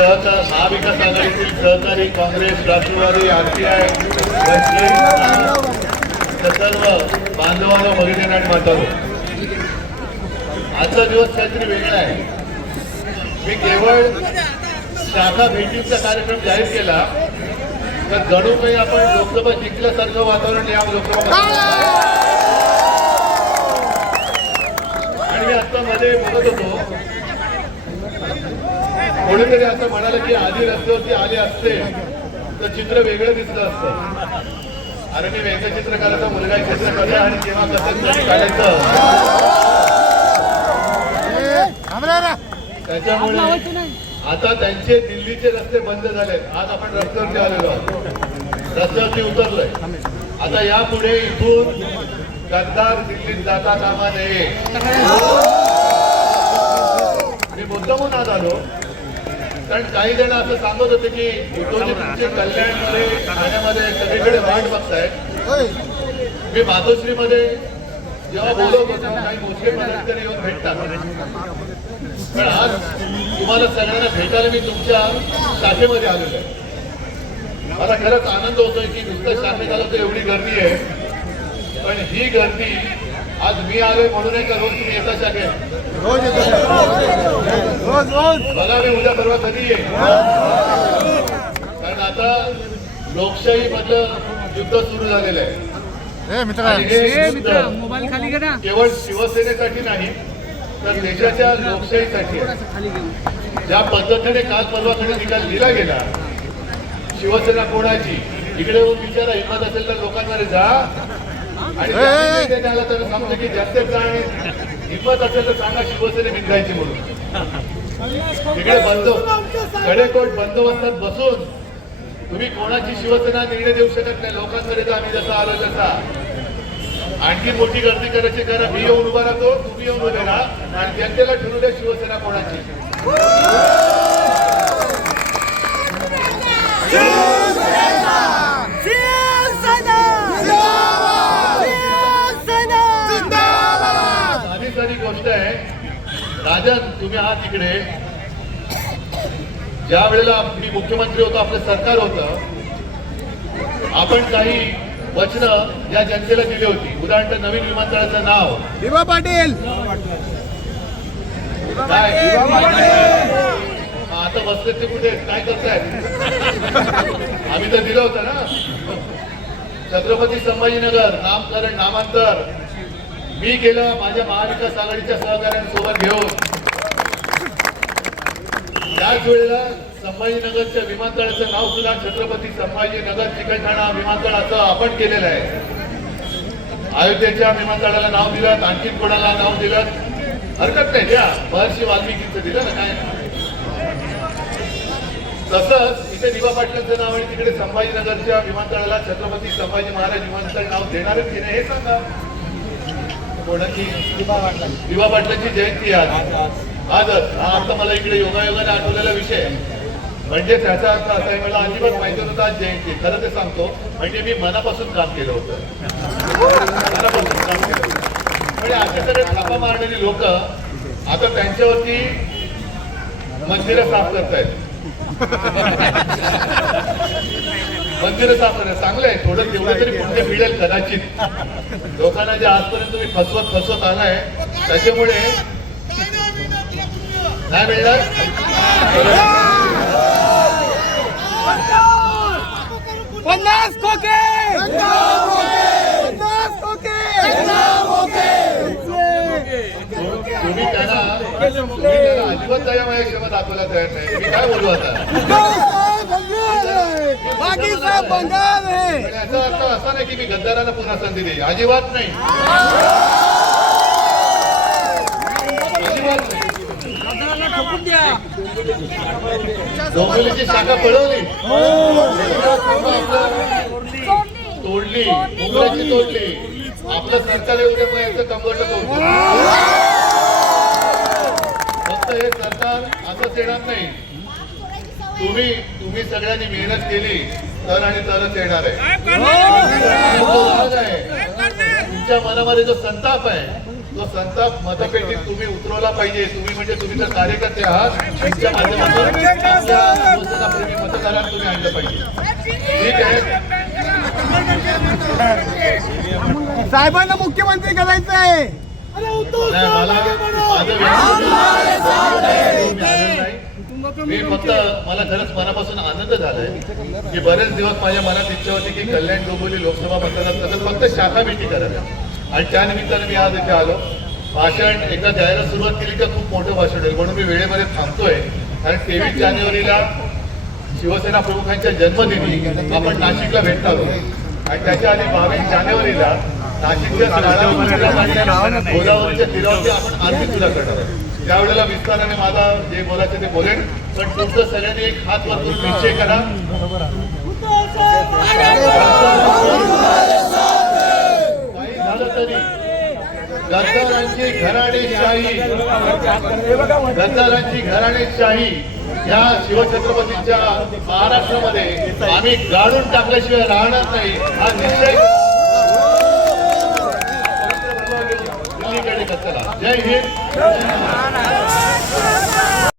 महाविकास आघाडीतील सहकारी काँग्रेस, राष्ट्रवादी, आरपीआय सर्व बांधवांना भगिनींना मातांनो, आजचा दिवस काहीतरी वेगळा आहे. मी केवळ शाखा भेटीचा कार्यक्रम जाहीर केला तर जणू काही आपण लोकसभा जिंकल्यासारखं वातावरण या लोकसभा. आणि मी आता मध्ये बघत होतो, कोणीतरी असं म्हणालं की आधी रस्त्यावरती आले असते तर चित्र वेगळं दिसलं असतं. अरे मी व्यंगचित्रकाराचा मुलगा चित्रकार आणि जेव्हा कसं काढायचं त्याच्यामुळे आता त्यांचे दिल्लीचे रस्ते बंद झालेत. आज आपण रस्त्यावरती आलेलो आहोत, रस्त्यावरती उतरलोय. आता यापुढे इथून गद्दार दिल्लीत जाता कामा नये. मी मुद्दामून आज आलो कारण काही जण असं सांगत होते की उद्योजकांचे कल्याणमध्ये ठाण्यामध्ये सगळीकडे वाट बघतायत. मी मातोश्रीमध्ये जेव्हा बोलत होतो काही मोठे पदाधिकारी येऊन भेटतात, पण आज तुम्हाला सगळ्यांना भेटायला मी तुमच्या शाखेमध्ये आलेलो आहे. मला खरंच आनंद होतोय की नुसतं शाखेत आलो तर एवढी गर्दी आहे, पण ही गर्दी आज मी आलोय म्हणून का रोज तुम्ही येता शाखेत? रोज बघा मी उद्या परवा कधी येईल, कारण आता लोकशाही मधलं युद्ध सुरू झालेलं आहे. केवळ शिवसेनेसाठी नाही तर देशाच्या लोकशाहीसाठी. ज्या पद्धतीने काल परवाकडे निकाल दिला गेला, शिवसेना कोणाची इकडे येऊन विचारा, हिंमत असेल तर लोकांकडे जा आणि त्याला तर सांगतो की जास्त आणि हिंमत असेल तर सांगा शिवसेने निघायची म्हणून. तिकडे कडेकोट बंदोबस्तात बसून तुम्ही कोणाची शिवसेना निर्णय देऊ शकत नाही. लोकांकडे जा, आम्ही जसा आलो तसा. आणखी मोठी गर्दी करायची करा, मी येऊन उभा राहतो, तुम्ही येऊन उभे राहा आणि जनतेला ठरवू द्या शिवसेना कोणाची. साधी साधी गोष्ट आहे. राजन तुम्ही आहात तिकडे, ज्या वेळेला मी मुख्यमंत्री होतो, आपलं सरकार होतं, आपण काही वचनं या जनतेला दिली होती. उदाहरण नवीन विमानतळाचं नाव दिवा पाटील. काय आता बसले ते कुठे काय करतायत? आम्ही तर दिलं होतं ना. छत्रपती संभाजीनगर नामकरण नामांतर मी केलं माझ्या महाविकास आघाडीच्या सहकार्यांसोबत घेऊन. त्याच वेळेला संभाजीनगरच्या विमानतळाचं नाव सुद्धा छत्रपती संभाजीनगर चिकलठाणा विमानतळ असं आपण केलेलं आहे. अयोध्येच्या विमानतळाला नाव दिलं, आणखी कोणाला नाव दिलं हरकत नाही, द्या. महर्षी वाल्मिकींचं दिलं ना काय. तसंच इथे दिवा पाटलांचं नाव आणि तिकडे संभाजीनगरच्या विमानतळाला छत्रपती संभाजी महाराज विमानतळ नाव देणारच की नाही हे सांगा. कोणाची? दिवा पाटलांची जयंती आज आजच. हा आता मला इकडे योगायोगाने आठवलेला विषय. म्हणजे त्याचा अर्थ असा आहे, मला अजिबात माहिती नव्हतं आज जयंती. खरं ते सांगतो, म्हणजे मी मनापासून काम केलं होतं, मनापासून काम केलं होतं. म्हणजे असे सगळे थापा मारणारी लोक आता त्यांच्यावरती मंदिरं साफ करतायत. मंदिरं साफ करतात चांगलं आहे, थोडं तेवढं तरी पुण्य मिळेल कदाचित. लोकांना जे आजपर्यंत तुम्ही फसवत आलाय त्याच्यामुळे नाही मिळणार. तुम्ही त्यांना अजिबात दया माझ्या क्षमा दाखवला तयार नाही. मी काय बोलू आता? याचा अर्थ असा नाही की मी गद्दारांना पुन्हा संधी देईल, अजिबात नाही, अजिबात नाही. डोंबिवलीची शाखा पळवली, तोडली, मुंबईची तोडली. आपलं सरकार येऊ दे, मग याचं कंबरलं तोडलं. फक्त हे सरकार असंच येणार नाही. तुम्ही सगळ्यांनी मेहनत केली तर आणि तरच येणार आहे. तुमच्या मनामध्ये जो संताप आहे तो संताप मतपेटीत तुम्ही उतरवला पाहिजे. तुम्ही म्हणजे तुम्ही तर कार्यकर्ते आहात, तुमच्या माध्यमातून आपल्या शिवसेनाप्रेमी मतदारांना तुम्ही आणलं पाहिजे. ठीक आहे, साहेबांना मुख्यमंत्री करायचं आहे. नाही, मला माझं मी फक्त मला खरंच मनापासून आनंद झालाय की बरेच दिवस माझ्या मनात इच्छा होती की कल्याण डोंबिवली लोकसभा मतदारसंघात फक्त शाखा भेटी कराव्या आणि त्यानिमित्ताने मी आज इथे आलो. भाषण एकदा द्यायला सुरुवात केली का खूप मोठं भाषण होईल म्हणून मी वेळेमध्ये थांबतोय. कारण 23 जानेवारीला शिवसेना प्रमुखांच्या जन्मदिनी आपण नाशिकला भेटणार आहोत आणि त्याच्या आधी 22 जानेवारीला नाशिकच्या गोदावरीच्या तीरावरती आपण आरती सुद्धा करणार आहोत. त्यावेळेला विस्ताराने माझा जे बोलायचं ते बोलेन, पण तुमचं सगळ्यांनी एक हात वरतून निश्चय करा. काही झालं तरी गद्दारांची घराणेशाही या शिवछत्रपतींच्या महाराष्ट्रामध्ये आम्ही गाडून टाकल्याशिवाय राहणार नाही हा निश्चय दिल्लीकडे कचरा. जय हिंद.